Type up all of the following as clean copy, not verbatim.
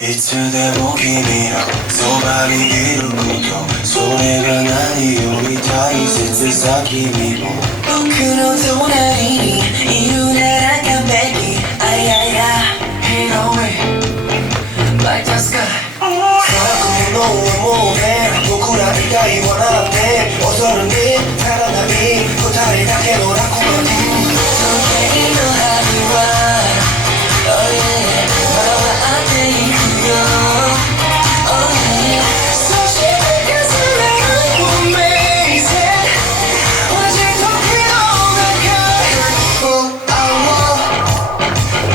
いつでも君のそばにいること、それが何より大切さ。君も僕の隣にいるなら完璧。あいやいや Hey no way Like the sky 咲くものはもうね、僕ら以外はなんて恐るに足らない答えだけの楽な時計の針はOh yeah まだ回っていくよOh yeah そして重ねる Amazing 同じ時の中 Oh I want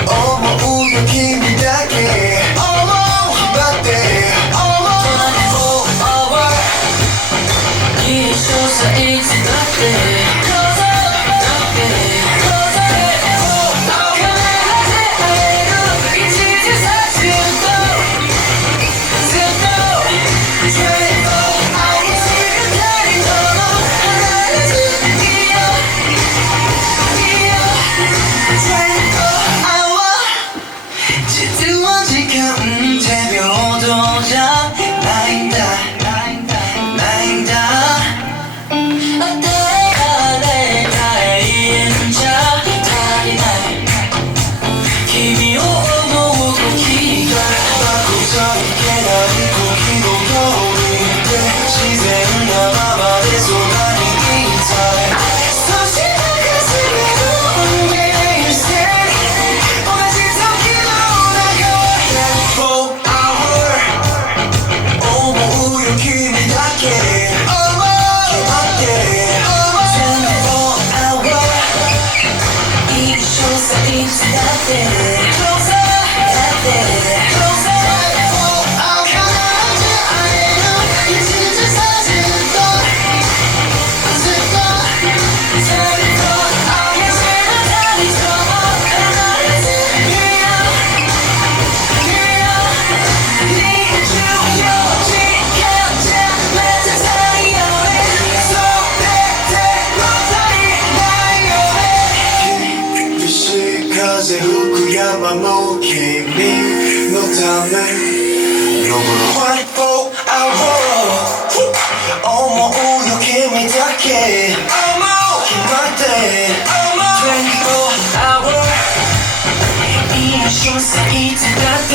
思うよ君だけ決まって24 hour 一緒さいつだって実は時間って平等じゃないんだないんだ与えられた永遠じゃ足りない君を思う時が漠さいけない時の通りで自然なままでそばにいたいそして抱かせる Amazing 同じ時の24 hour 思うよ君だけ決まって24 hour 一緒さいつだって風吹く山も君のため登る 24 hour 思うよ君だけ決まって24 hour 一緒さいつだって